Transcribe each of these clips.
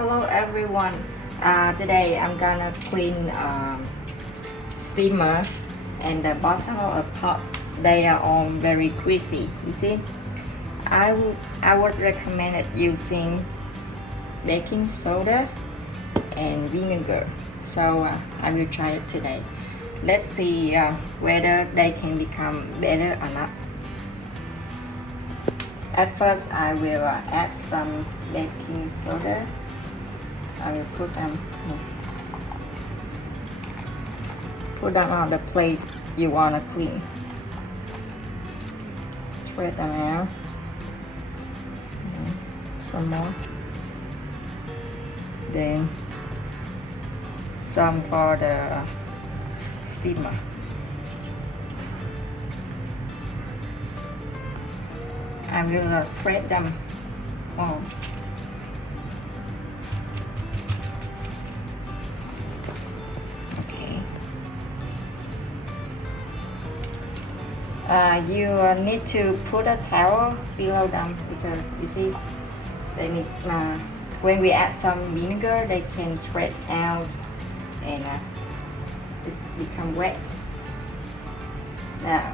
Hello everyone. Today I'm gonna clean steamer and the bottom of a pot. They are all very greasy. You see, I was recommended using baking soda and vinegar. So I will try it today. Let's see whether they can become better or not. At first, I will add some baking soda. I will put them on the plate you want to clean. Spread them out. Some more. Then some for the steamer. I will spread them all. You need to put a towel below them because you see they need when we add some vinegar they can spread out and it's become wet now.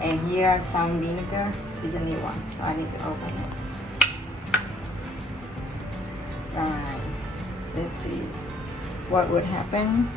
And here some vinegar is a new one, so I need to open it. Right, let's see what would happen.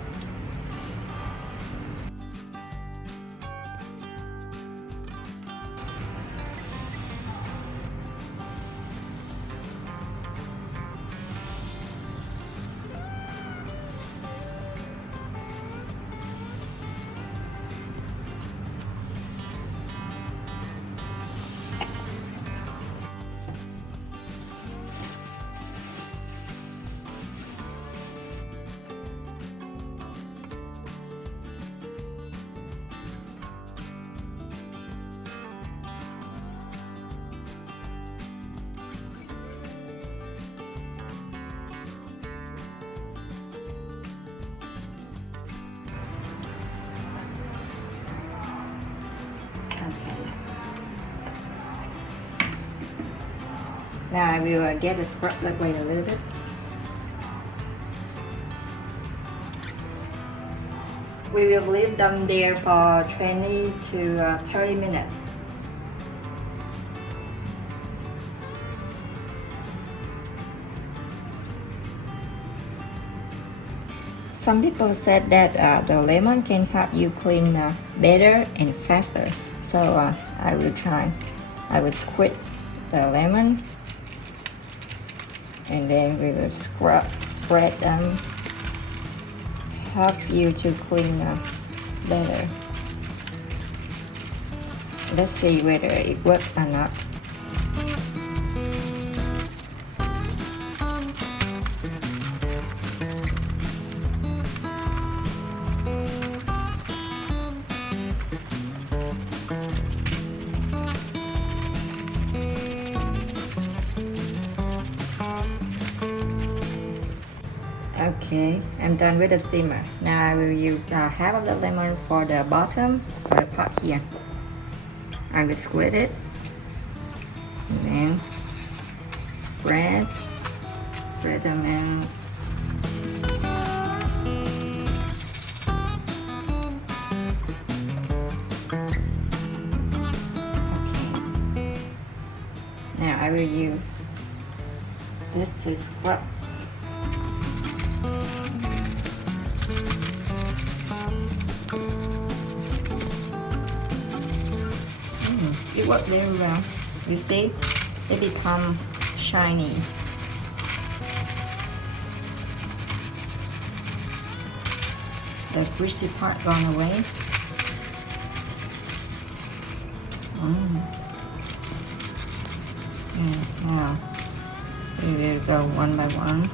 Now I will get it scrubbed that way a little bit. We will leave them there for 20 to 30 minutes. Some people said that the lemon can help you clean better and faster. So I will try. I will squeeze the lemon. And then we will spread them, help you to clean better. Let's see whether it works or not. Okay, I'm done with the steamer. Now I will use half of the lemon for the bottom of the pot here. I will squeeze it and then spread them out. Okay. Now I will use this to scrub. It worked very well. You see, it become shiny. The greasy part gone away. And now we will go one by one.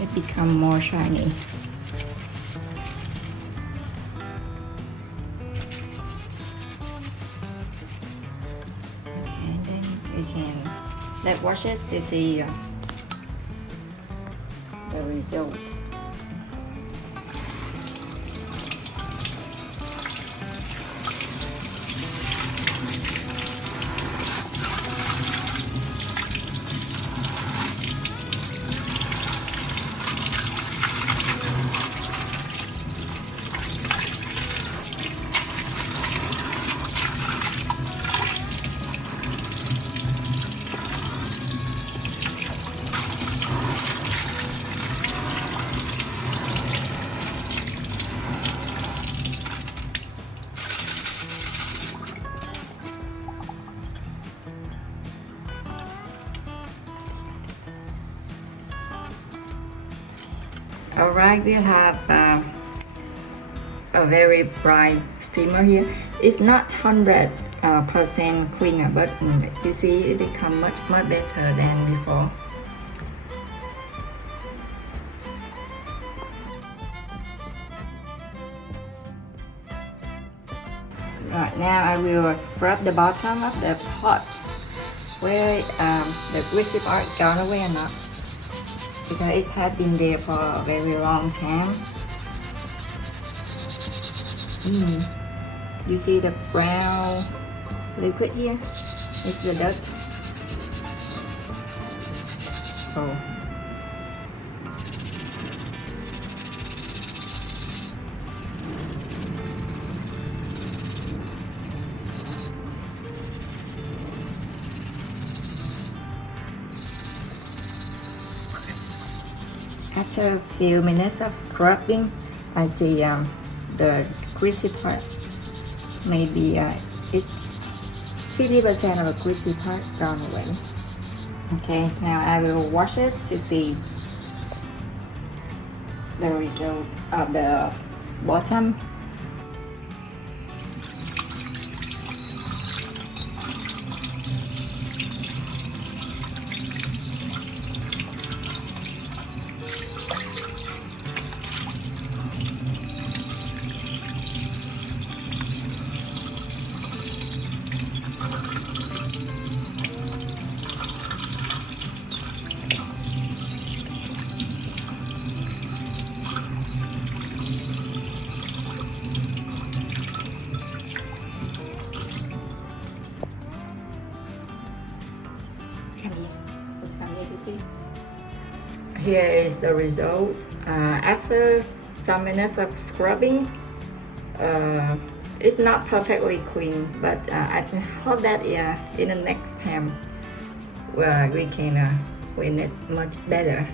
It become more shiny. we can let's wash it to see the result. Alright, we have a very bright steamer here. It's not 100% cleaner, but you see it become much better than before. Right now I will scrub the bottom of the pot where the greasy part gone away or not, because it has been there for a very long time. You see the brown liquid here? It's the dust. Oh. After a few minutes of scrubbing, I see the greasy part. Maybe it's 50% of the greasy part gone away. Okay, now I will wash it to see the result of the bottom. Here is the result. After some minutes of scrubbing, it's not perfectly clean, but I hope that in the next time we can clean it much better.